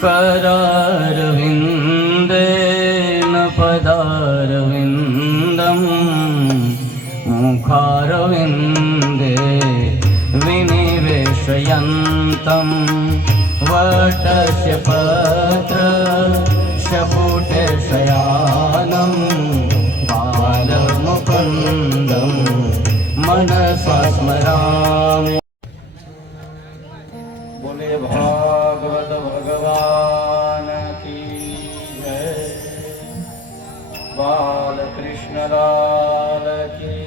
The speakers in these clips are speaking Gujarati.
करारविन्देन पदारविन्दं मुखारविन्दे विनिवेशयन्तं वटस्य पत्रशपुटे शयानं बालमुकुन्दं मनसा स्मरामि। बोले भागवत भगवान की जय, बाल कृष्ण लाल की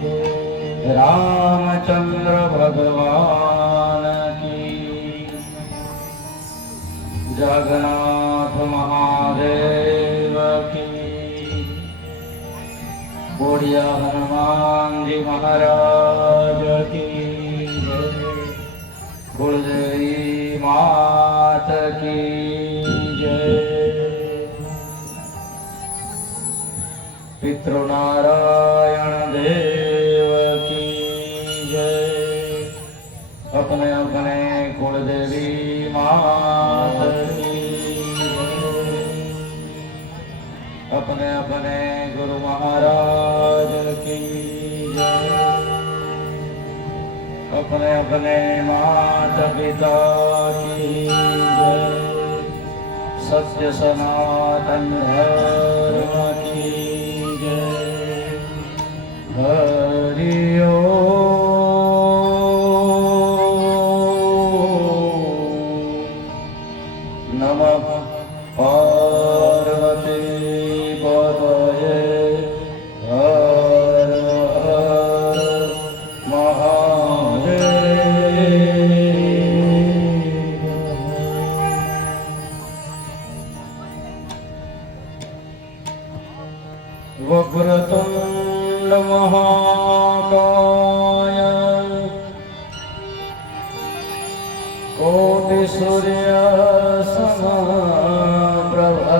जय, रामचंद्र भगवान की, जगन्नाथ महादेव की, बोढ़िया हनुमान जी महाराज की, कुलदेवी मात की जय। पितृनारायण देव की जय। अपने अपने कुलदेवी मात की जय। अपने अपने गुरु महाराज की जय। अपने अपने माता पिता की जय। सत्य सनातन धर्म की जय। हरि ओम नमः पार्वती पतये। हर हर वक्रतुंड महाकाय कोटि सूर्य समप्रभा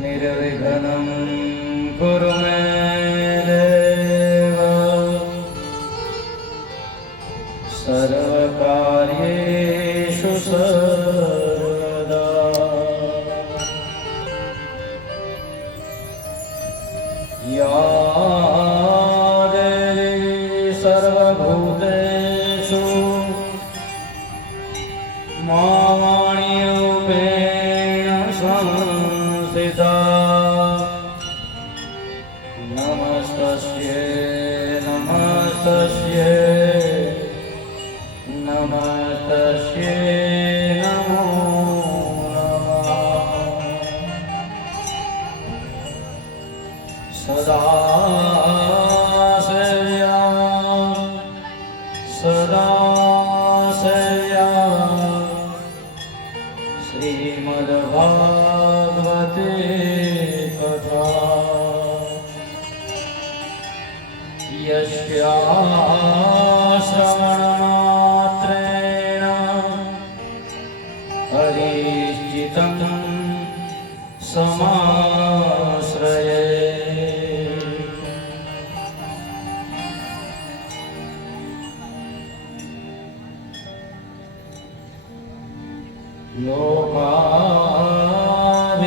निर्विघ्नं कुरु मे देव सर्वकार्येषु सर्वदा। या देवी सर्वभूतेषु मावाणिरूपेण संस्थिता नमस्तस्यै नमस्तस्यै नमस्तस्यै नमो नमः। सदा सेव्या सदा सेव्या श्रीमद्भागवते कथा यस्याः श्रवणमात्रेण हरिश्चितं समाश्रये।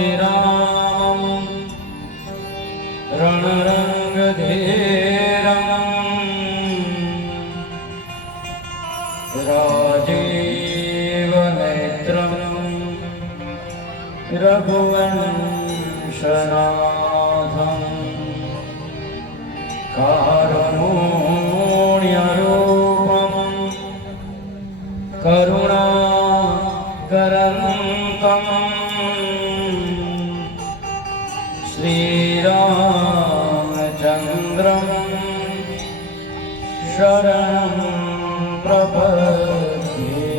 लोकाभिरामं रणरङ्गधीरं राजीवनेत्रं रघुवंशनाथं कारुण्यरूपं करुणाकरन्तं श्रीरामचन्द्रं शरणं प्रपद्ये।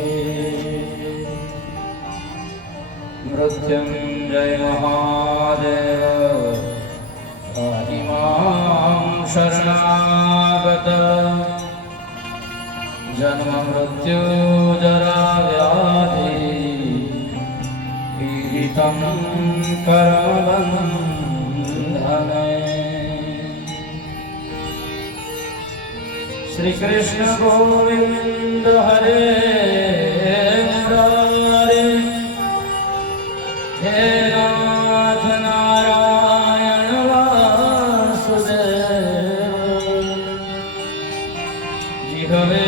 मृत्युंजय महादेव पाहिमां शरणागत जन्म मृत्यु जरा व्याधि पीडितं कर्मबन्धने श्री कृष्ण गोविंद हरे मुरारे हे नाथ नारायण वासुदेव जिहवे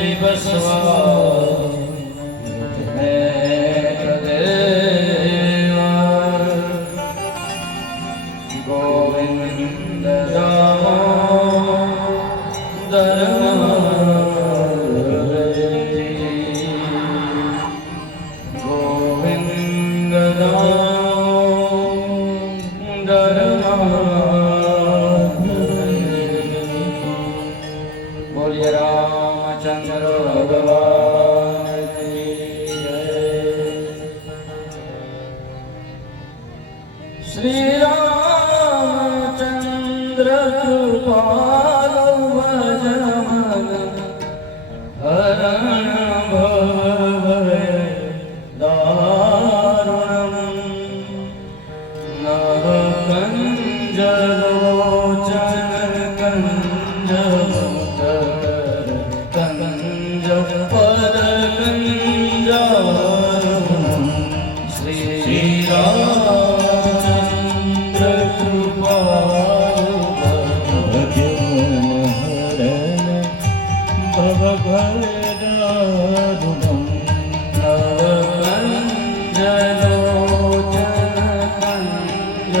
विवस्वा गोविंद बोलिए रामचंद्र भगवान की जय। श्री रामचंद्र कृपालु भज मन हरण भव दारुणम् नव कंज लोचन कंज कंज पद कंजारुणम् श्री रामचंद्र कृपालु भज मन हरण भव दारुणम् नव कंज लोचन कंज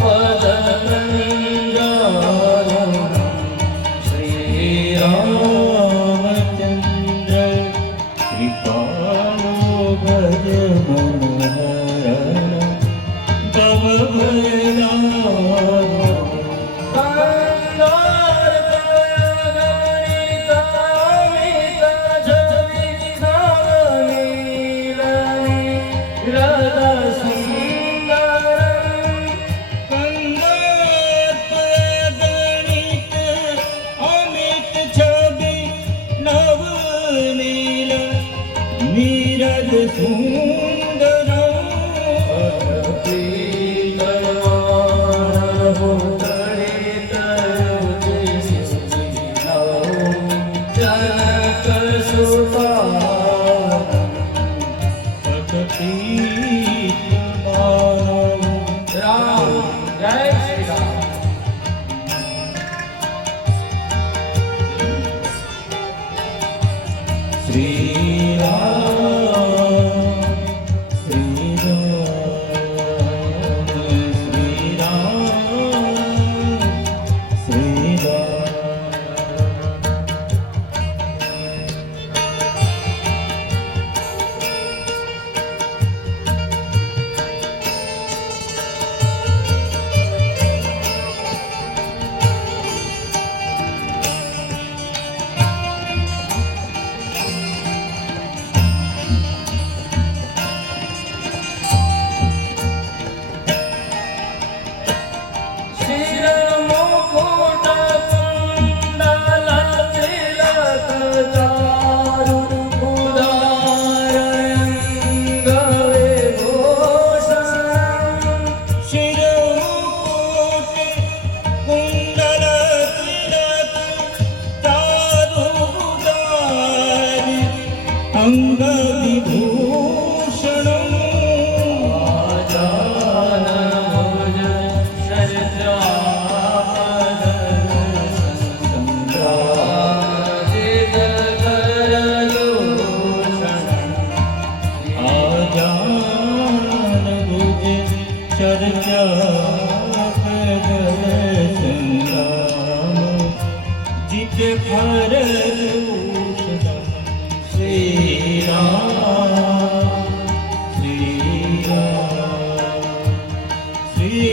पद कंजारुणम् श्री रामचंद्र कृपालु भज मन हरण भव कंगार गणित अमित जवि नवनीलनि रद सुंदरम् गणित अमित छवि नवनील नीरद सुंदर श्री राम श्री राम श्री राम श्री अंग विभूषणम् आजान भुज चर्चा संग्राम जित भर श्री राम श्री राम श्री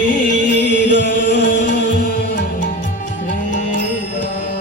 राम श्री राम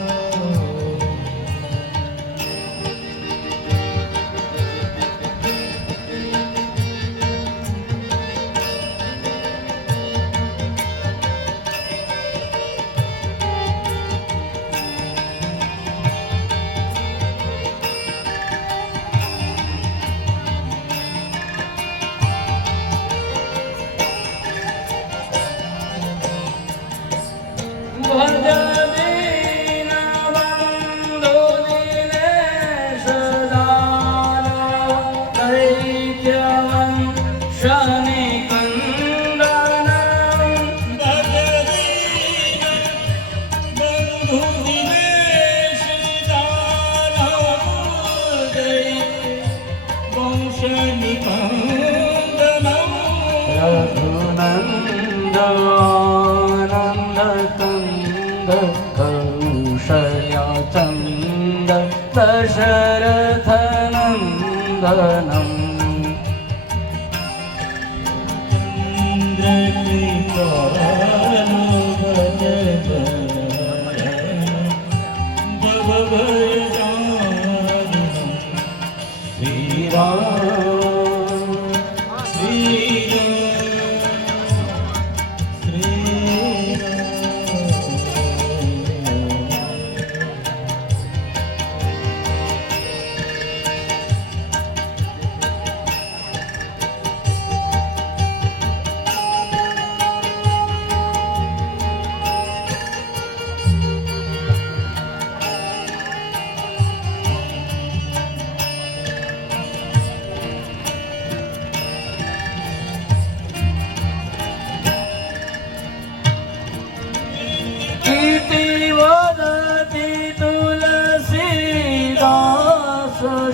चन्द्र दशरथनन्दनम्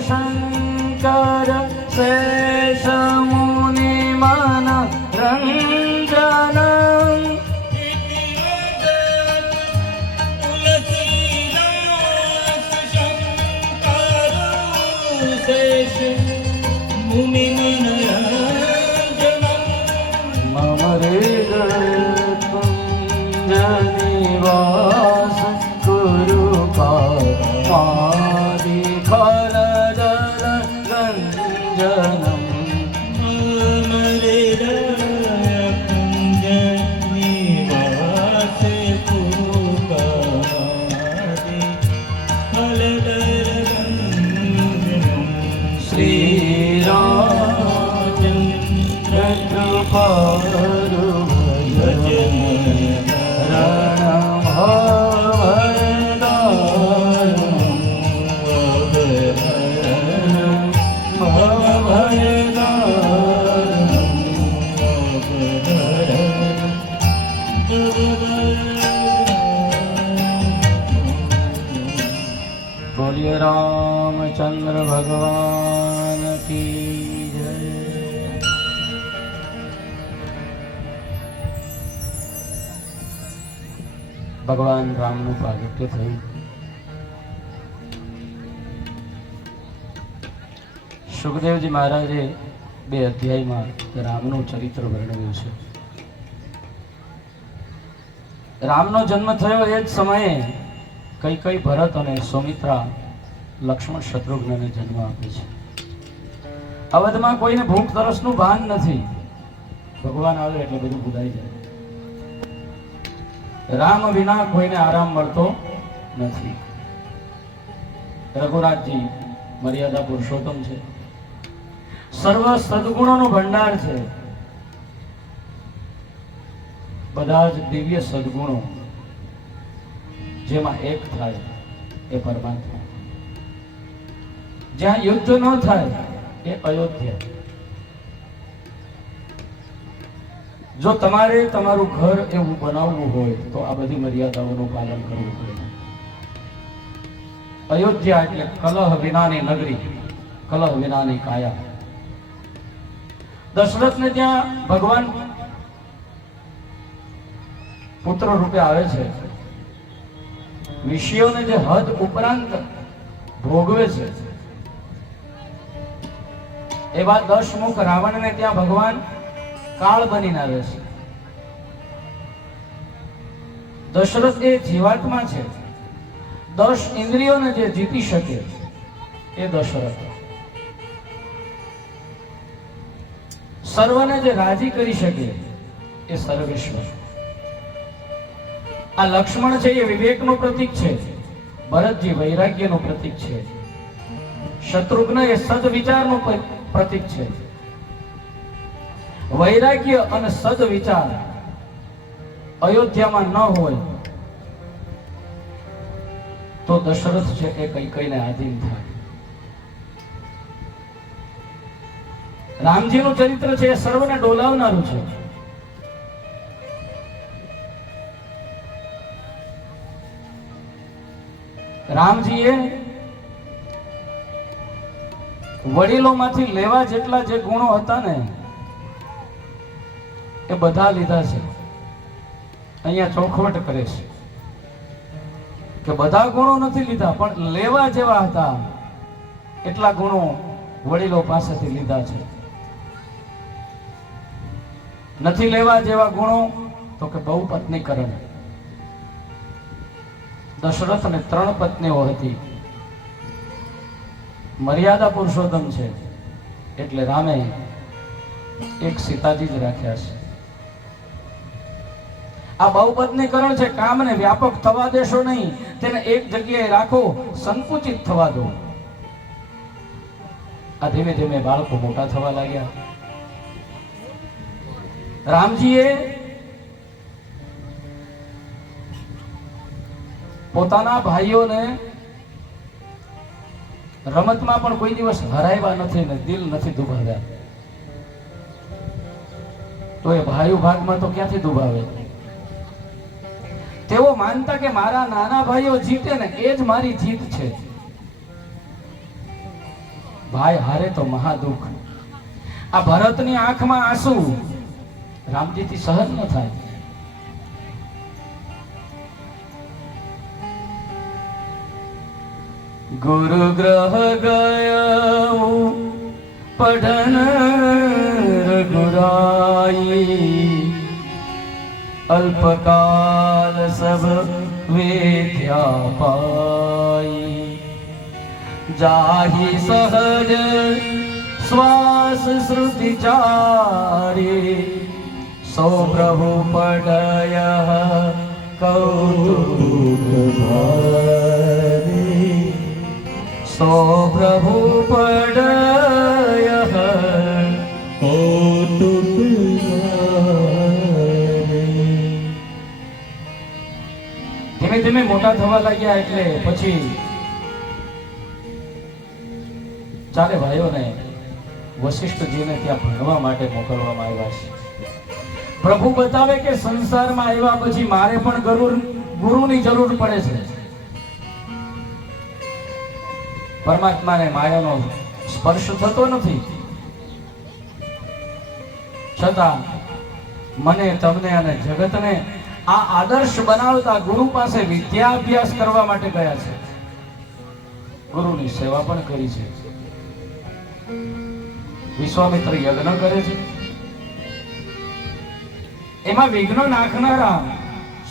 शंकर शेष मुनि मन रंजनम शेष मुनि मन रंजनम मम हृदय निवास गुरु का बोलिए रामचंद्र भगवान की जय। भगवान रामનું પ્રાગટ્ય થયું। સુખદેવજી મહારાજે 2 અધ્યાયમાં રામનું ચરિત્ર વર્ણવ્યું છે। રામનો જન્મ થયો એ જ સમયે કૈકેયી ભરત અને સૌમિત્રા લક્ષ્મણ શત્રુઘ્નને જન્મ આપે છે। અવધમાં કોઈને ભૂખ તરસનું ભાન નથી। ભગવાન આવે એટલે બધું ભૂલાઈ જાય। રામ વિના કોઈને આરામ મળતો નથી। રઘુનાથજી મર્યાદા પુરુષોત્તમ છે, સર્વ સદગુણોનો ભંડાર છે। બધા જ દિવ્ય સદગુણો જેમાં એક થાય એ પરમાત્મા, જ્યાં યુદ્ધ ન થાય એ અયોધ્યા। જો તમારે તમારું ઘર એવું બનાવવું હોય તો આ બધી મર્યાદાઓનું પાલન કરવું પડે। અયોધ્યા એટલે કલહ વિનાની નગરી, કલહ વિનાની કાયા। દશરથને ત્યાં ભગવાન પુત્ર રૂપે આવે છે। વિષયોને જે હદ ઉપરાંત ભોગવે છે એવા 10 મુખ રાવણને ત્યાં ભગવાન કાળ બનીને આવે છે। દશરથ એ જીવાત્મા છે। 10 ઇન્દ્રિયોને જે જીતી શકે એ દશરથ। સર્વને જે રાજી કરી શકે એ સર્વેશ્વર। આ લક્ષ્મણ છે એ વિવેકનું પ્રતીક છે, ભરતજી વૈરાગ્યનું પ્રતીક છે, શત્રુઘ્ન એ સદવિચારનું પ્રતીક છે। વૈરાગ્ય અને સદવિચાર અયોધ્યામાં ન હોય તો દશરથ છે એ કૈકેયીને આધીન થાય। રામજીનું ચરિત્ર છે એ સર્વને ડોલાવનારું છે। રામજીએ વડીલોમાંથી લેવા જેટલા જે ગુણો હતા ને એ બધા લીધા છે। અહીંયા ચોખવટ કરે છે। કે બધા ગુણો નથી લીધા, પણ લેવા જેવા હતા એટલા ગુણો વડીલો પાસેથી લીધા છે. નથી લેવા જેવા ગુણો તો કે બહુપત્નીકરણ. દશરથને 3 પત્નીઓ હતી. મર્યાદા પુરુષોત્તમ છે એટલે રામે એક સીતાજી જ રાખ્યા છે. આ બહુપત્નીકરણ છે. કામને વ્યાપક થવા દેશો નહીં, તેને એક જગ્યાએ રાખો, સંકુચિત થવા દો. આ ધીમે ધીમે બાળકો મોટા થવા લાગ્યા. રામજીએ પોતાના ભાઈઓને રમતમાં પણ કોઈ દિવસ હરાવ્યા નથી ને દિલ નથી દુભાવ્યા. તો એ ભાઈઓ ભાગમાં તો ક્યાંથી દુભાવે? તેઓ માનતા કે મારા નાના ભાઈઓ જીતે ને એ જ મારી જીત છે. ભાઈ હારે તો મહાદુખ. આ ભરતની આંખમાં આંસુ રામજીથી સહન ન થાય. ગુરુ ગ્રહ ગયો પઢન રઘુરાઈ, અલ્પકાલ સબ વેદ્યા પાઈ. જાહી સહજ શ્વાસ શ્રુતિ ચારી, સો પ્રભુ પડય કૌતુક ભારી. સો પ્રભુ પડય કૌતુક ભારી. ધીમે ધીમે મોટા થવા લાગ્યા એટલે પછી ચારે ભાઈઓને વશિષ્ઠજીને ત્યાં ભણવા માટે મોકલવામાં આવ્યા છે. પ્રભુ બતાવે કે સંસારમાં આવ્યા પછી મારે પણ ગુરુની જરૂર પડે છે. પરમાત્માને માયાનો સ્પર્શ થતો નથી, છતાં મને, તમને અને જગતને આ આદર્શ બનાવતા ગુરુ પાસે વિદ્યા અભ્યાસ કરવા માટે ગયા છે. ગુરુની સેવા પણ કરી છે. વિશ્વામિત્ર યજ્ઞ કરે છે, એમાં વિઘ્ન નાખનારા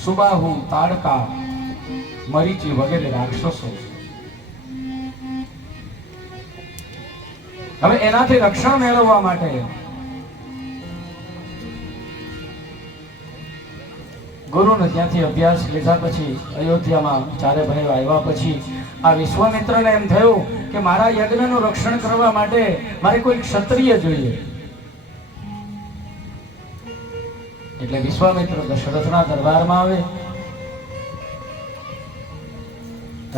સુબાહુ, તાડકા, મરીચી વગેરે રાક્ષસો. હવે એનાથી રક્ષણ મેળવવા માટે ગુરુને ત્યાંથી અભ્યાસ લીધા પછી અયોધ્યામાં ચારે ભાઈઓ આવ્યા પછી આ વિશ્વામિત્રને એમ થયું કે મારા યજ્ઞનું રક્ષણ કરવા માટે મારે કોઈ ક્ષત્રિય જોઈએ. એટલે વિશ્વામિત્ર દશરથના દરબારમાં આવે.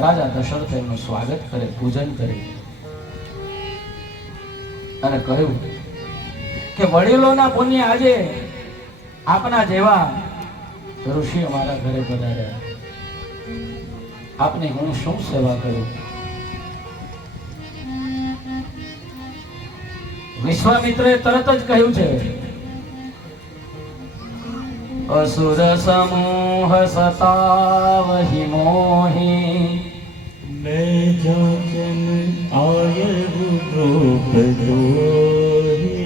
રાજા દશરથ એમનું સ્વાગત કરે, પૂજન કરે અને કહ્યું કે વડીલોના પુણ્ય આજે આપના જેવા ઋષિ અમારા ઘરે પધાર્યા, આપને હું શું સેવા કરું? વિશ્વામિત્રે તરત જ કહ્યું છે, અસુર સમૂહ સતાવહિ મોહી, मैं जाचन आयु रूप दोही,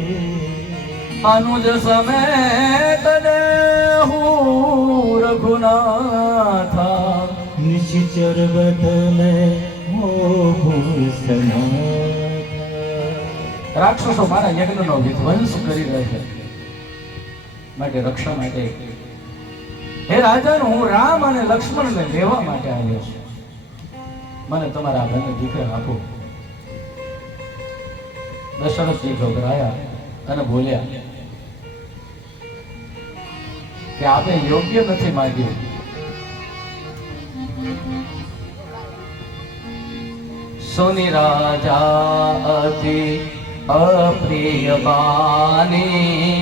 अनुज समेत देहु रघुनाथा, निश्चर बदले मोह. રાક્ષસો મારા યજ્ઞનો વિધ્વંસ કરી રહ્યા છે, માટે રક્ષા માટે હે રાજન, હું રામ અને લક્ષ્મણને લેવા માટે આવ્યો છું. મને તમારા બંને દીકરા આપો. દશરથજી ગભરાયા અને બોલ્યા કે આપે યોગ્ય નથી માંગ્યું. સોની રાજા અતિ અપ્રિય બાની,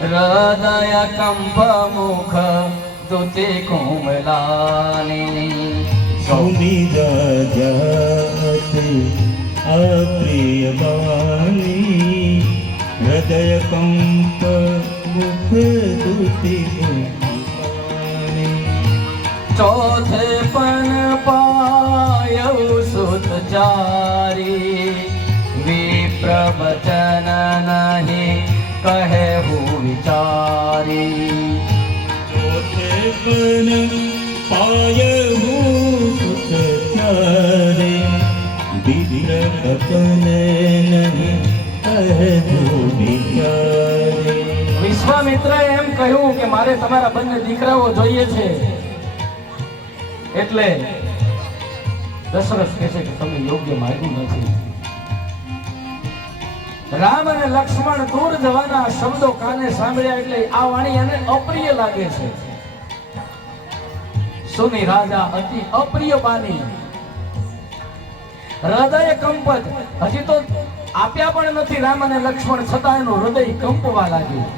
હૃદય કંપ મુખ તુતિ કોમલાની. सुनी राजाते अप्रिय बानी, हृदय कंप मुख दुति. चौथे पन विचारे विप्र अपने नहीं कहू विचारे। વિશ્વામિત્રએ એમ કહ્યું કે મારે તમારા બંને દીકરાઓ જોઈએ છે. એટલે દશરથ કહે છે કે તમે યોગ્ય માગ્યું નથી. રામ અને લક્ષ્મણ દૂર જવાના શબ્દો કાને સાંભળ્યા એટલે આ વાણી એને અપ્રિય લાગે છે. સુની રાજા અતિ અપ્રિય બાની, હૃદય કંપત. હજી તો આપ્યા પણ નથી રામ અને લક્ષ્મણ, છતાં એનું હૃદય કંપવા લાગ્યું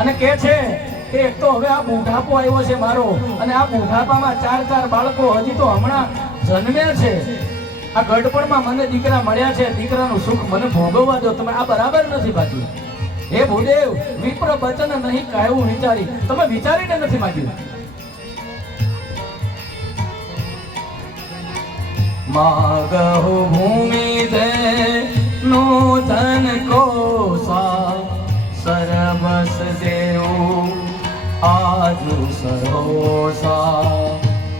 અને કે છે કે એક તો હવે આ બુઢાપો આવ્યો છે મારો, અને આ બુઢાપામાં 4 બાળકો હજી તો હમણાં જન્મ્યા છે. આ ગઢપણમાં મને દીકરા મળ્યા છે, દીકરાનું સુખ મને ભોગવવા દો તમે. આ બરાબર નથી બાકી. હે ભૂદેવ, વિપ્ર બચન નહીં કહેવું વિચારી. તમે વિચારીને નથી માગ્યું. માગહુ ભૂમિ દે નૂતન કોસા, સરબસ દેવું આજુ સરોસા.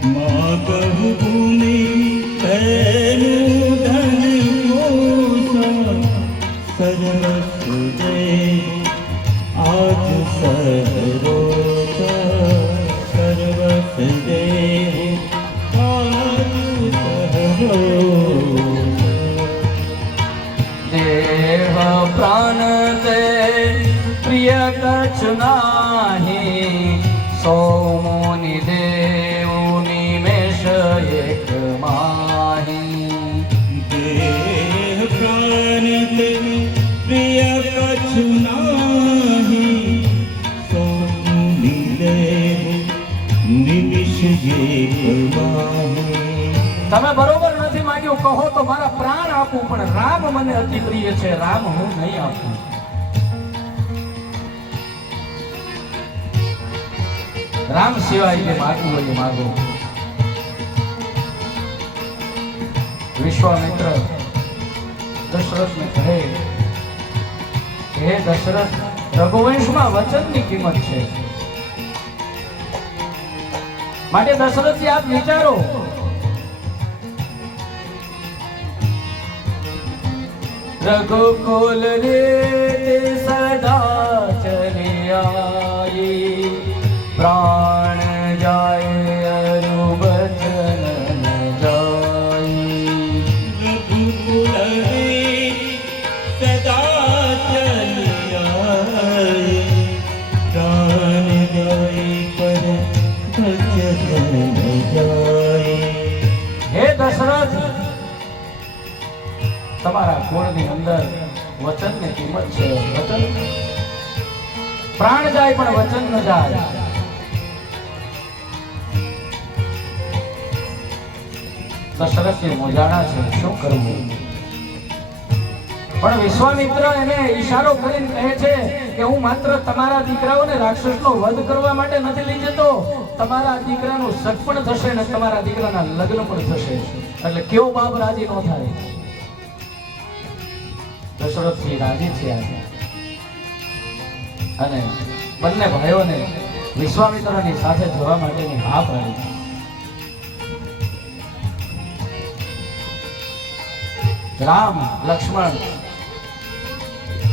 मागहु भूमि तैनु धन कोसा, सर्वस दे आज सरोसा, सर्वस दे आज सरोसा। देह प्राण ते प्रिय कछु नाही, सौ मुनि देव निमेष एक माही. देह प्राण ते प्रिय कछु नाही, सौ मुनि देव निमिष एक माही। તમે બરોબર નથી માંગ્યું. કહો તો મારા પ્રાણ આપું, પણ રામ મને અતિ પ્રિય છે, રામ હું નહીં આપું. રામ સિવાય જે માગવું હોય એ માગો. વિશ્વામિત્ર દશરથને કહે કે હે દશરથ, રઘુવંશમાં વચનની કિંમત છે, માટે દશરથજી આપ વિચારો. रघुकुल रीत सदा चली आई, प्राण जाए अरु बचन न जाई. रघुकुल रीत सदा चली आई, प्राण जाए पर बचन न जाए. હે દશરથ, તમારા કુળની અંદર વચનની કિંમત છે. વચન પ્રાણ જાય પણ વચન ન જાય. દશરથજી મૂંઝાણા છે, શું કરવું? પણ વિશ્વામિત્ર એને ઈશારો કરીને કહે છે કે હું માત્ર તમારા દીકરાઓને રાક્ષસનો વધ કરવા માટે નથી લઈ જતો, તમારા દીકરાનું સગ પણ થશે ને તમારા દીકરાના લગ્ન પણ થશે. એટલે કેવો બાપ રાજી ન થાય? દશરથજી રાજી થયા અને બંને ભાઈઓને વિશ્વામિત્રની સાથે જવા માટેની હા પાડી. રામ લક્ષ્મણ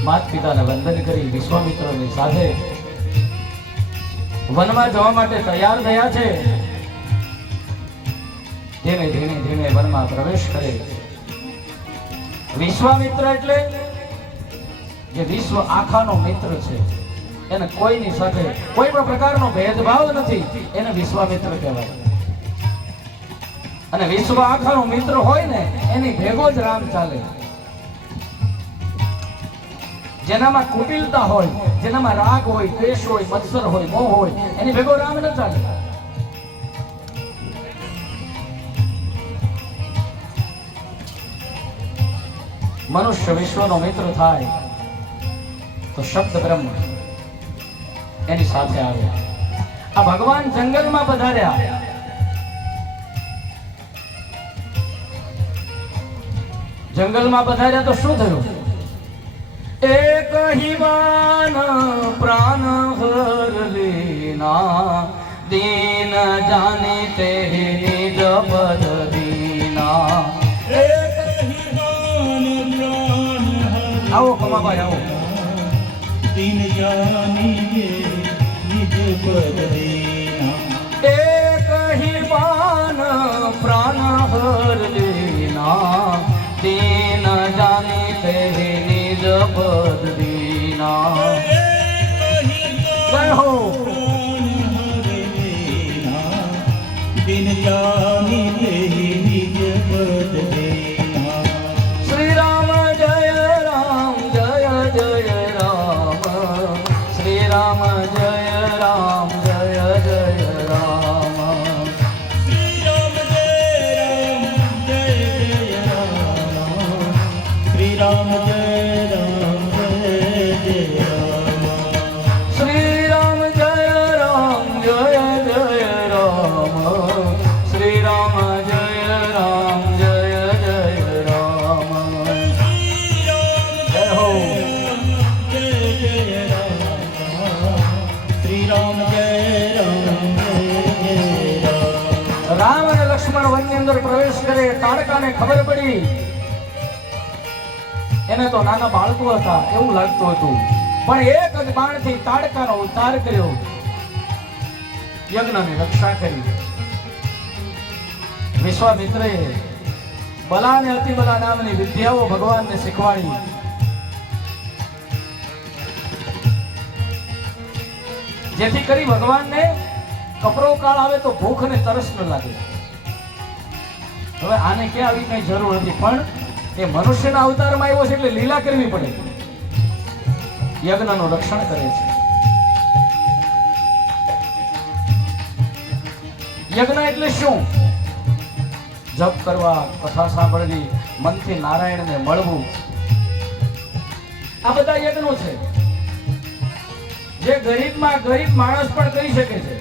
માતા પિતાને વંદન કરી વિશ્વામિત્રની સાથે વનમાં જવા માટે તૈયાર થયા છે. ધીમે ધીમે ધીમે વનમાં પ્રવેશ કરે. વિશ્વામિત્ર એટલે જે વિશ્વ આખાનો મિત્ર છે, એને કોઈની સાથે કોઈ પણ પ્રકારનો ભેદભાવ નથી, એને વિશ્વામિત્ર કહેવાય. અને વિશ્વ આખાનો મિત્ર હોય ને એની ભેગો જ રામ ચાલે. જેનામાં કુટિલતા હોય, જેનામાં રાગ હોય, દ્વેષ હોય, મત્સર હોય, મોહ હોય, એની ભેગો રામ ન ચાલે. મનુષ્ય વિશ્વનો મિત્ર થાય તો શબ્દ બ્રહ્મ એની સાથે આવે. આ ભગવાન જંગલમાં પધાર્યા. જંગલમાં પધાર્યા તો શું થયું? એક હિવાન પ્રાણ હર લેના, દીન જાની તે નિજ પદ દીના. એક હિમાન પ્રાણ હરે આવો કમાભાઈ આવો. દિન જાની જે નિજ પદ દેના. એક હિમાન પ્રાણ હર દીના. દીન જાની તે નિજ પદ દીના. જય હો. दिन जानी तेरी निज पद देना. श्री राम जय राम जय जय राम. श्री राम जय राम जय जय राम. श्री राम जय राम जय जय राम. श्री राम जय राम जय जय राम. श्री राम जय राम जय जय राम. श्री राम जय राम जय जय राम. जय हो. जय जय राम. श्री राम जय राम जय जय राम. રામ અને લક્ષ્મણ વનની અંદર પ્રવેશ કરે. તાડકાને ખબર પડી. એને તો નાના બાળકો હતા એવું લાગતું હતું, પણ એક જ બાણથી તાડકાનો ઉદ્ધાર કર્યો, યજ્ઞની રક્ષા કરી. વિશ્વામિત્રએ બલા અને અતિબલા નામની વિદ્યાઓ ભગવાનને શીખવાડી. જેથી કરી ભગવાનને કપરો કાળ આવે તો ભૂખ અને તરસ ન લાગે. હવે આને ક્યાં આવી કઈ જરૂર હતી, પણ એ મનુષ્યના અવતારમાં આવ્યો છે એટલે લીલા કરવી પડે. યજ્ઞનું રક્ષણ કરે છે. યજ્ઞ એટલે શું? જપ કરવા, કથા સાંભળવી, મનથી નારાયણને મળવું, આ બધા યજ્ઞો છે જે ગરીબમાં ગરીબ માણસ પણ કરી શકે છે.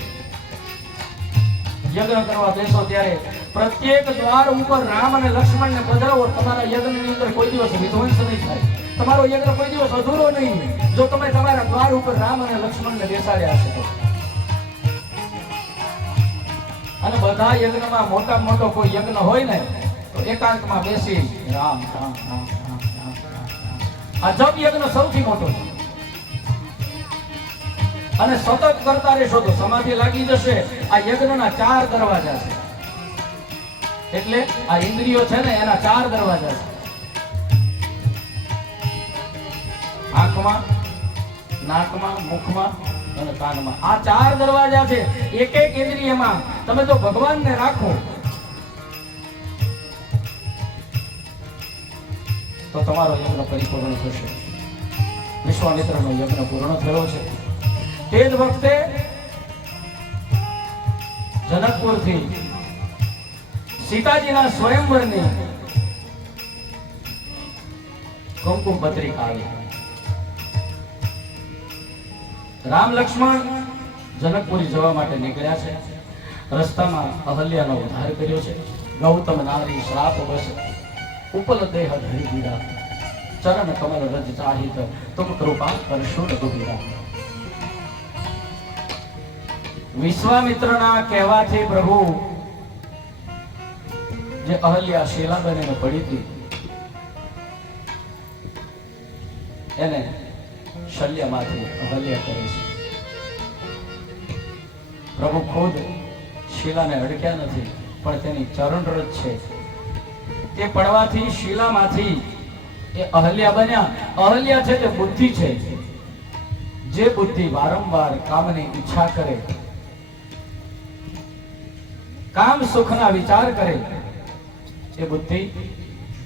યજ્ઞ કરવા બેસો ત્યારે પ્રત્યેક દ્વાર ઉપર રામ અને લક્ષ્મણને પધરાવો. તમારા યજ્ઞની અંદર કોઈ દિવસ વિધ્વંસ નહીં થાય. તમારો યજ્ઞ કોઈ દિવસ અધૂરો નહીં જો તમે તમારા દ્વાર ઉપર રામ અને લક્ષ્મણને બેસાડ્યા હશે તો. અને બધા યજ્ઞમાં મોટામાં મોટો કોઈ યજ્ઞ હોય ને તો એકાંતમાં બેસી રામ રામ રામ રામ રામ રામ. આ જપ યજ્ઞ સૌથી મોટો છે. અને સતત કરતા રહેશો તો સમાધિ લાગી જશે. આ યજ્ઞના 4 દરવાજા છે. એટલે આ ઇન્દ્રિયો છે ને એના 4 દરવાજા છે. આંખમાં, નાકમાં, મુખમાં અને કાનમાં. આ 4 દરવાજા છે. એક એક ઇન્દ્રિયમાં તમે જો ભગવાનને રાખો તો તમારો યજ્ઞ પરિપૂર્ણ થશે. વિશ્વામિત્રનો યજ્ઞ પૂર્ણ થયો છે. તે જ વખતે જનકપુરથી સીતાજીના સ્વયંવરની કંકુમ પત્રિકા આવી. રામ લક્ષ્મણ જનકપુરી જવા માટે નીકળ્યા છે. રસ્તામાં અહલ્યાનો ઉદ્ધાર કર્યો છે. ગૌતમ નારી શ્રાપ વશ ઉપલ દેહ ધરી દીધા. ચરણ કમલ રજ ચાહિત તુમ કૃપા કરશો રઘુવીરા. વિશ્વામિત્રના કહેવાથી પ્રભુ જે અહલ્યા શીલાબેનને પડી હતી એને શલ્યમાંથી અહલ્યા કરે છે. પ્રભુ ખુદ શીલાને અડક્યા નથી પણ તેની ચરણરજ છે. તે પડવાથી શીલામાંથી એ અહલ્યા બન્યા. અહલ્યા છે તે બુદ્ધિ છે. જે બુદ્ધિ વારંવાર કામની ઈચ્છા કરે, કામ સુખના વિચાર કરે, એ બુદ્ધિ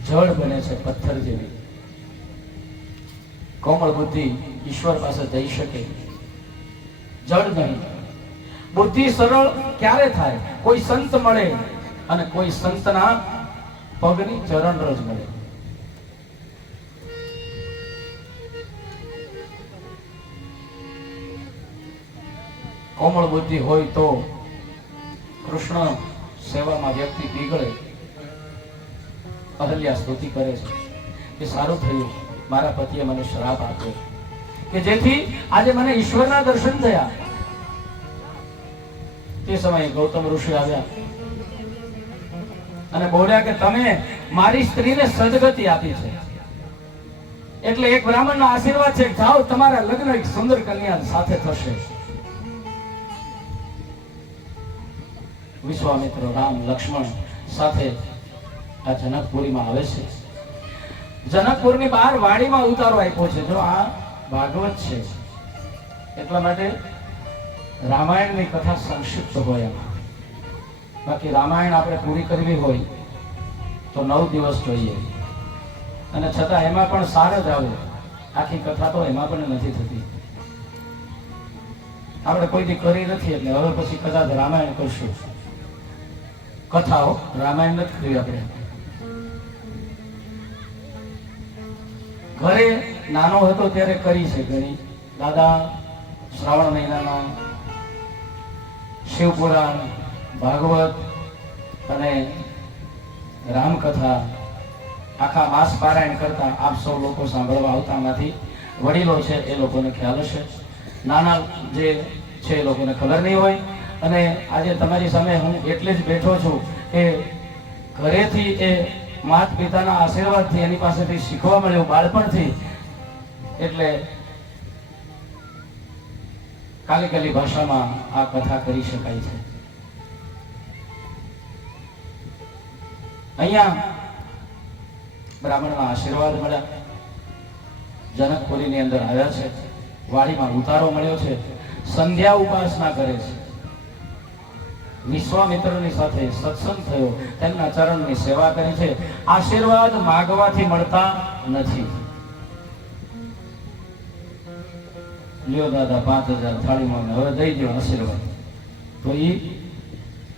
જળ બને છે, પથ્થર જેવી. કોમળ બુદ્ધિ ઈશ્વર પાસે જઈ શકે, જળ નહીં. બુદ્ધિ સરળ ક્યારે થાય? કોઈ સંત મળે અને કોઈ સંતના પગની ચરણ રજ મળે. કોમળ બુદ્ધિ હોય તો કૃષ્ણ સેવામાં વ્યક્તિ પીગળે. અહલ્યા સ્તુતિ કરે છે કે સારું થયું મારા પતિએ મને શ્રાપ આપ્યો કે જેથી આજે મને ઈશ્વરના દર્શન થયા. તે સમયે ગૌતમ ઋષિ આવ્યા અને બોલ્યા કે તમે મારી સ્ત્રીને સદગતિ આપી છે, એટલે એક બ્રાહ્મણના આશીર્વાદ છે, જાઓ તમારા લગ્ન એક સુંદર કન્યા સાથે થશે. વિશ્વામિત્ર રામ લક્ષ્મણ સાથે આ જનકપુરીમાં આવે છે. જનકપુરની બહાર વાડીમાં ઉતારો આપ્યો છે. જો આ ભાગવત છે એટલા માટે રામાયણની કથા સંક્ષિપ્ત હોય, બાકી રામાયણ આપણે પૂરી કરવી હોય તો 9 દિવસ જોઈએ, અને છતાં એમાં પણ સાર જ આવે. આખી કથા તો એમાં પણ નથી થતી. આપણે કોઈ દી કરી નથી એટલે હવે પછી કદાચ રામાયણ કરશું. કથાઓ રામાયણ નથી કરી. આપણે ઘરે નાનો હતો ત્યારે કરી છે ઘણી. દાદા શ્રાવણ મહિનામાં શિવપુરાણ, ભાગવત અને રામકથા આખા માસ પારાયણ કરતા આપ સૌ લોકો સાંભળવા આવતામાંથી વડીલો છે એ લોકોને ખ્યાલ હશે, નાના જે છે એ લોકોને ખબર નહીં હોય. અને આજે તમારી સામે હું એટલે જ બેઠો છું કે ઘરેથી એ માતા પિતાના આશીર્વાદથી એની પાસેથી શીખવા મળ્યું બાળપણથી, એટલે કાલી ભાષામાં આ કથા કરી શકાય છે. અહીંયા બ્રાહ્મણના આશીર્વાદ મળ્યા, જનકપુરીની અંદર આવ્યા છે, વાડીમાં ઉતારો મળ્યો છે, સંધ્યા ઉપાસના કરે છે, વિશ્વામિત્રની સાથે સત્સંગ થયો, તેમના ચરણની સેવા કરી છે. આશીર્વાદ માગવાથી મળતા નથી. લ્યો દાદા 5000 થાળીમાં હવે દઈ દો આશીર્વાદ, તો એ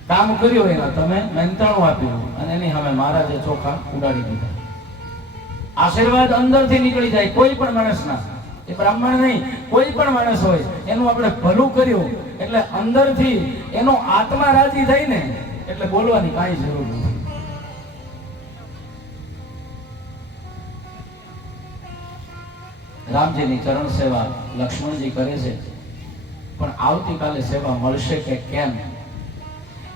કામ કર્યું એના તમે મહેનતાણું આપ્યું અને એની સામે મહારાજે ચોખા ઉડાડી દીધા. આશીર્વાદ અંદરથી નીકળી જાય કોઈ પણ માણસના, એ બ્રાહ્મણ નહીં, કોઈ પણ માણસ હોય એનું આપણે ભલું કર્યું એટલે અંદરથી એનો આત્મા રાજી થાય ને એટલે બોલવાની કાંઈ જરૂર નથી. રામજીની ચરણ સેવા લક્ષ્મણજી કરે છે, પણ આવતીકાલે સેવા મળશે કે કેમ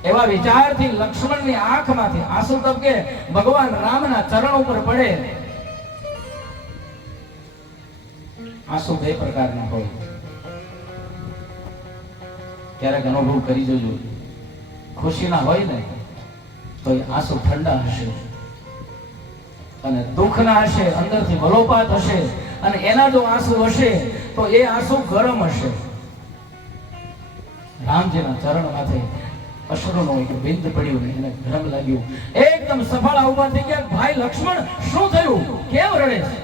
એવા વિચારથી લક્ષ્મણની આંખમાંથી આંસુ ટપકે. ભગવાન રામના ચરણ ઉપર પડે. આંસુ 2 પ્રકારના હોય, ક્યારેક અનુભવ કરી જોજો. ખુશીના હોય ને તો એ આંસુ ઠંડા હશે, અને દુઃખના હશે, અંદરથી વલોપાત હશે, અને એના જો આંસુ હશે તો એ આંસુ ગરમ હશે. રામજીના ચરણ માથે અશ્રુનો એક બિંદ પડ્યું ને એને ગરમ લાગ્યું. એકદમ સફાળા ઉભા થઈ ગયા. ભાઈ લક્ષ્મણ, શું થયું? કેમ રડે છે?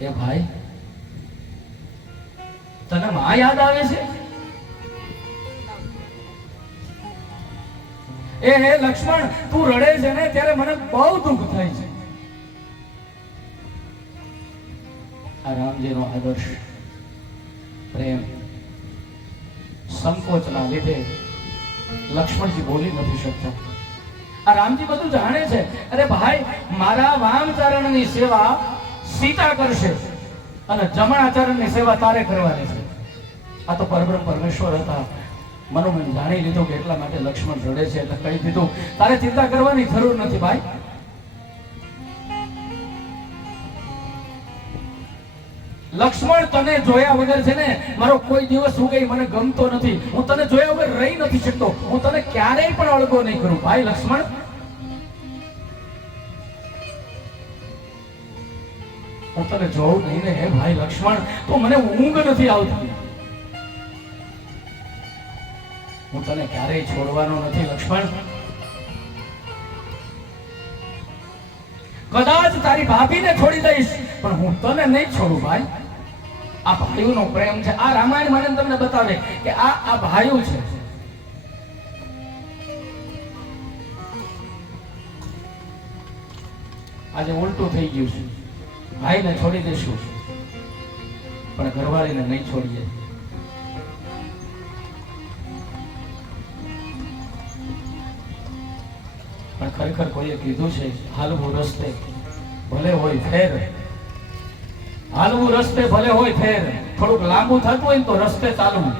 એ ભાઈ, તને માં યાદ આવે છે? એ હે લક્ષ્મણ, તું રડે છે ને ત્યારે મને બહુ દુઃખ થાય છે. આ રામજીનો આદર્શ પ્રેમ સંકોચના લીધે લક્ષ્મણજી બોલી નથી શકતા. આ રામજી બધું જાણે છે. અરે ભાઈ, મારા વામચરણની સેવા સીતા કરશે અને જમણા ચરણની સેવા તારે કરવાની છે. આ તો પરબ્રહ્મ પરમેશ્વર હતા. મનોમન જાણી લીધું કે એટલા માટે લક્ષ્મણ રડે છે, એટલે કહી દીધું તારે ચિંતા કરવાની જરૂર નથી ભાઈ. લક્ષ્મણ, તને જોયા વગર છે ને મારો કોઈ દિવસ હું ગઈ મને ગમતો નથી. હું તને જોયા વગર રહી નથી શકતો. હું તને ક્યારેય પણ અળગો નહીં કરું. ભાઈ લક્ષ્મણ, હું તને જોઉં નહીં ને હે ભાઈ લક્ષ્મણ, તો મને ઊંઘ નથી આવતી. હું તને ક્યારેય છોડવાનો નથી લક્ષ્મણ. કદાચ તારી ભાભીને છોડી દઈશ પણ હું તને નહીં છોડું ભાઈ. આ ભાઈઓનો પ્રેમ છે. આ રામાયણ મને તમને બતાવે કે આ ભાઈઓ છે. આજે ઉલટું થઈ ગયું છે. ભાઈને છોડી દઈશું પણ ઘરવાળીને નહીં છોડીએ. પણ ખરેખર કોઈએ કીધું છે હાલવું રસ્તે ભલે હોય ફેર, હાલવું રસ્તે ભલે હોય ફેર, થોડુંક લાંબુ થતું હોય ને તો રસ્તે ચાલવું,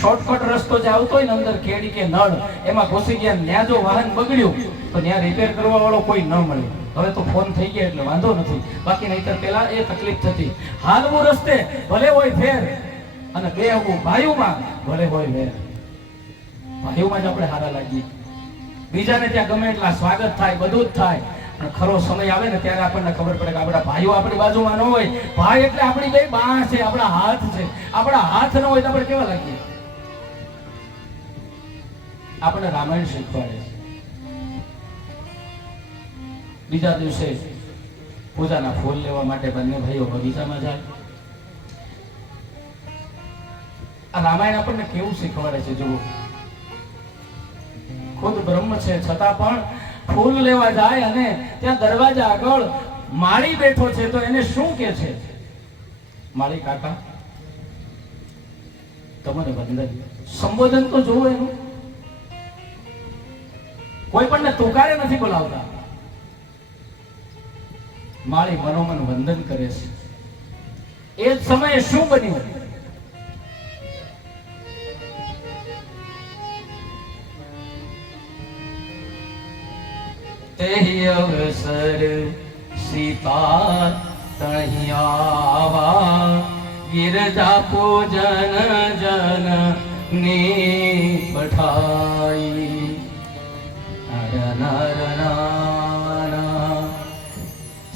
શોર્ટકટ રસ્તો જે આવતો હોય ને અંદર કેડી કે નળ એમાં ઘૂસી ગયા, ત્યાં જો વાહન બગડ્યું તો ત્યાં રિપેર કરવા વાળો કોઈ ન મળે. હવે તો ફોન થઈ ગયા એટલે વાંધો નથી, બાકી નહીતર પેલા એ તકલીફ થતી. હાલવું રસ્તે ભલે હોય ફેર, અને બેહવું ભાઈઓમાં ભલે હોય વેર. ભાઈઓમાં જ આપણે હારા લાગીએ, બીજાને ત્યાં ગમે એટલા સ્વાગત થાય, બધું જ થાય, અને ખરો સમય આવે ને ત્યારે આપણને ખબર પડે કે આપણા ભાઈઓ આપણી બાજુમાં ન હોય. ભાઈ એટલે આપણી બે બાંહ છે, આપણા હાથ છે. આપણા હાથ ન હોય તો આપણે કેવા લાગીએ? આપણે રામાયણ શીખવાડે છે. બીજા દિવસે પૂજાના ફૂલ લેવા માટે બંને ભાઈઓ બગીચામાં જાય. આ રામાયણ આપણને કેવું શીખવાડે છે જુઓ. ખુદ બ્રહ્મ છે છતાં પણ ફૂલ લેવા જાય અને ત્યાં દરવાજા આગળ માળી બેઠો છે તો એને શું કે છે? માળી કાકા તમને વંદન. સંબોધન તો જુઓ એનું. કોઈ પણ ને તુકારે નથી બોલાવતા. માળી મનોમન વંદન કરે છે. એ જ સમયે શું બન્યું? તેહી અવસર સીતા તહીં આવા, ગિરજા પૂજન જન ની પઠાઈ. નર નાના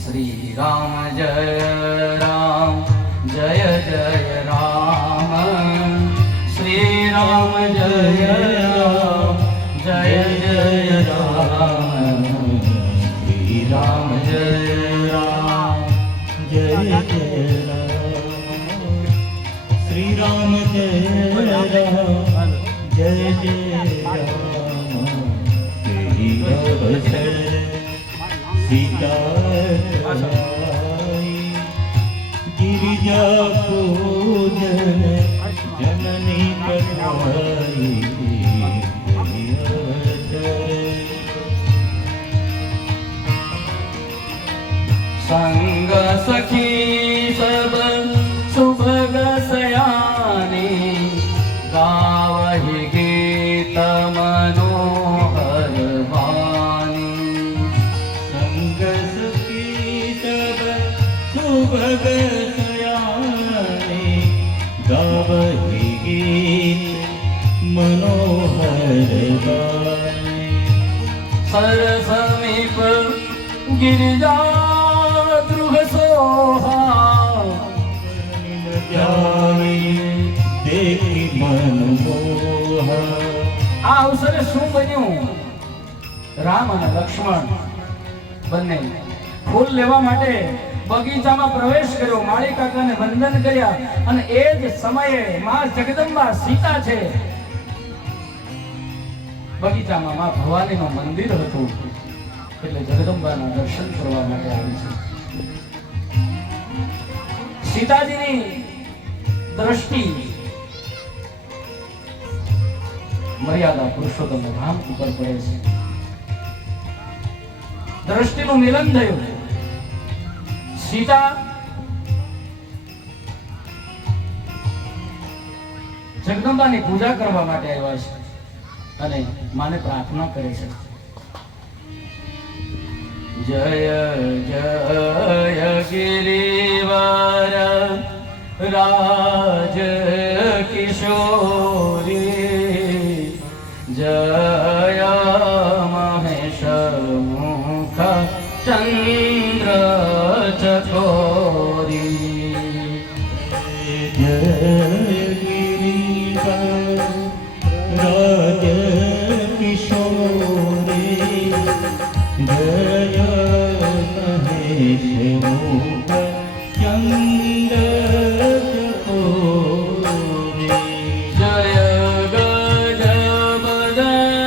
શ્રી રામ જય રામ, જય જય રામ. શ્રી રામ જય રામ, જય જય રામ. શ્રી રામ જય રામ, જય જય રામ. શ્રી રામ જય રામ, જય જય રામ. તેહી અવસર સીતા ગિરિજા પૂજન જનની પઠાઈ. संग सखी सब सुभग सयानी, गावहि गीत मनोहर वाणी. संग सखी सब सुभग सयानी, गावहि गीत मनोहर वाणी. सर समीप गिरिजा द्रुह सोहा, દેખી મન મોહા. આ અવસરે શું બન્યું? રામ અને લક્ષ્મણ બંને ફૂલ લેવા માટે બગીચામાં પ્રવેશ કર્યો. માળી કાકાને વંદન કર્યા અને એ જ સમયે માં જગદંબા સીતા છે. બગીચામાં માં ભવાનીનું મંદિર હતું એટલે જગદંબાના દર્શન કરવા માટે આવી છે. સીતાજીની દ્રષ્ટિ મર્યાદા પુરુષોત્તમ રામ ઉપર પડે છે. દ્રષ્ટિનું મિલન થયું. સીતા જગદંબાની પૂજા કરવા માટે આવ્યા છે અને માને પ્રાર્થના કરે છે. જય જય ગિરિવર રાજ કિશોરી, જય મહેશ મુખ ચંદ્ર ચકોરી. જય ગિરિવર રાજ કિશોરી, જય મહેશ મુખ ચંદ્ર ચકોરી. જય ગજ બદન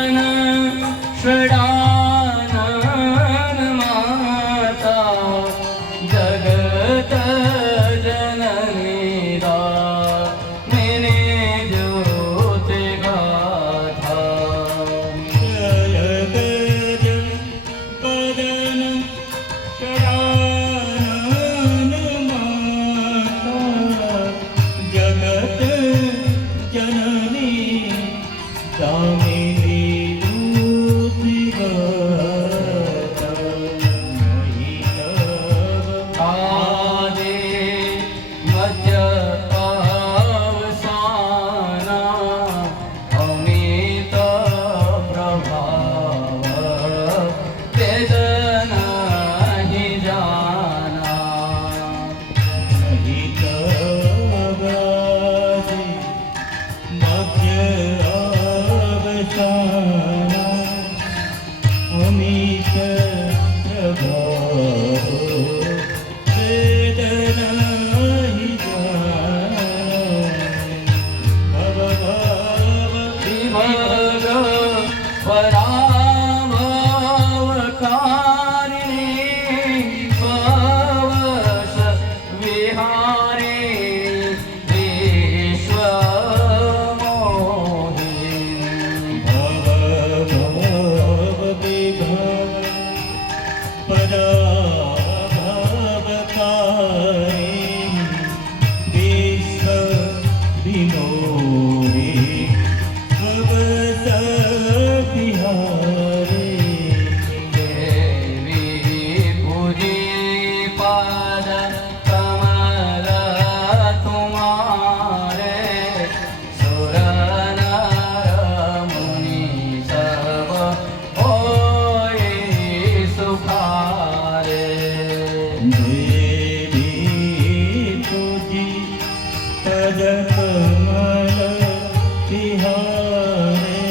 વિહારે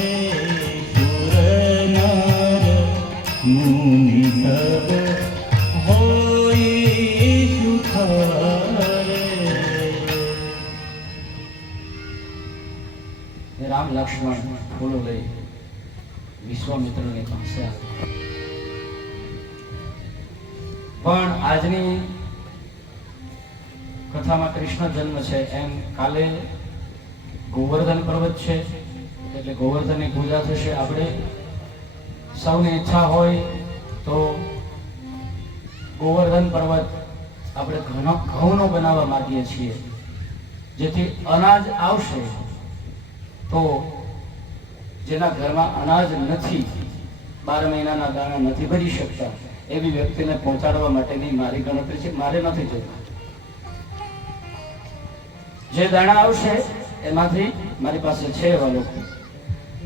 સુર નાર મુનિ સબ હોય સુખારે. એ રામ લક્ષ્મણ ફૂલો લઈ વિશ્વામિત્રની પાસે આવ્યા. પણ આજની કથામાં કૃષ્ણ જન્મ છે એમ કાલે ગોવર્ધન પર્વત છે એટલે ગોવર્ધનની પૂજા થશે. આપણે સૌની ઈચ્છા હોય તો ગોવર્ધન પર્વત આપણે ઘઉંનો બનાવવા માંગીએ છીએ, જેથી અનાજ આવશે તો જેના ઘરમાં અનાજ નથી, 12 મહિનાના દાણા નથી ભરી શકતા એવી વ્યક્તિને પહોંચાડવા માટેની મારી ગણતરી છે. મારે નથી જોતા. જે દાણા આવશે એમાંથી મારી પાસે છે એવા લોકો.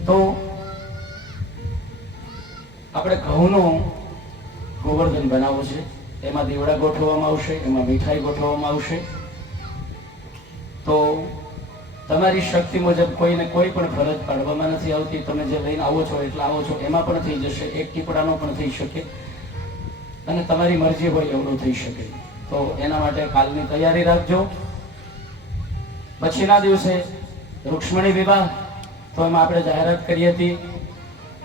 તો આપણે ઘઉંનો ગોવર્ધન બનાવવો છે. એમાં દીવડા ગોઠવવામાં આવશે, એમાં મીઠાઈ ગોઠવવામાં આવશે. તો તમારી શક્તિ મુજબ કોઈને કોઈ પણ ફરજ પાડવામાં નથી આવતી. તમે જે લઈને આવો છો એટલે આવો છો, એમાં પણ થઈ જશે. એક ટીપડાનો પણ થઈ શકે અને તમારી મરજી હોય એવડું થઈ શકે. તો એના માટે કાલની તૈયારી રાખજો. પછીના દિવસે રૂક્ષ્મણી વિવાહ, તો એમાં આપણે જાહેરાત કરી હતી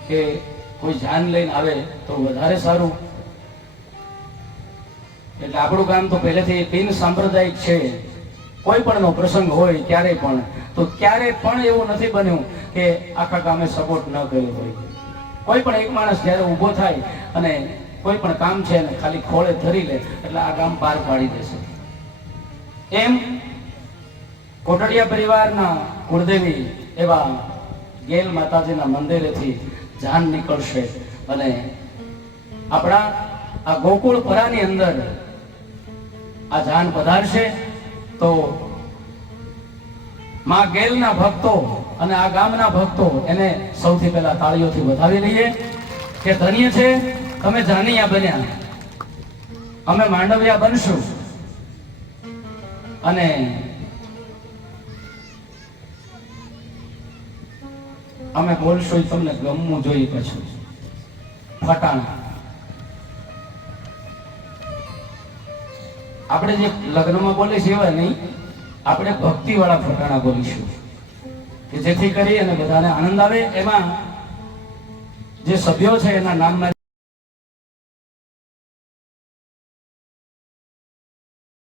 કે કોઈ જાન લઈને આવે તો વધારે સારું. એટલે આપણું ગામ તો પહેલેથી બિન સાંપ્રદાયિક છે. કોઈ પણનો પ્રસંગ હોય ક્યારેય પણ, તો ક્યારેય પણ એવું નથી બન્યું કે આખા ગામે સપોર્ટ ન કર્યો હોય. કોઈ પણ એક માણસ જ્યારે ઊભો થાય અને કોઈ પણ કામ છે ને ખાલી ખોળે ધરી લે એટલે આ ગામ પાર પાડી દેશે. એમ કોટડિયા પરિવારના કુળદેવી એવા ગેલ માતાજીના મંદિરેથી જાન નીકળશે અને આપણા આ ગોકુળપરાની અંદર આ જાન પધારશે. તો માં ગેલના ભક્તો અને આ ગામના ભક્તો એને સૌથી પહેલા તાળીઓથી વધાવી લઈએ કે ધન્ય છે તમે જાનૈયા બન્યા, અમે માંડવિયા બનશું. અને અમે બોલશું તમને ગમવું જોઈએ. પછી ફટાણા આપણે જે લગ્નમાં બોલીએ છીએ એવા નહીં, આપણે ભક્તિ વાળા ફટાણા બોલીશું કે જેથી કરી અને બધાને આનંદ આવે. એમાં જે સભ્યો છે એના નામમાં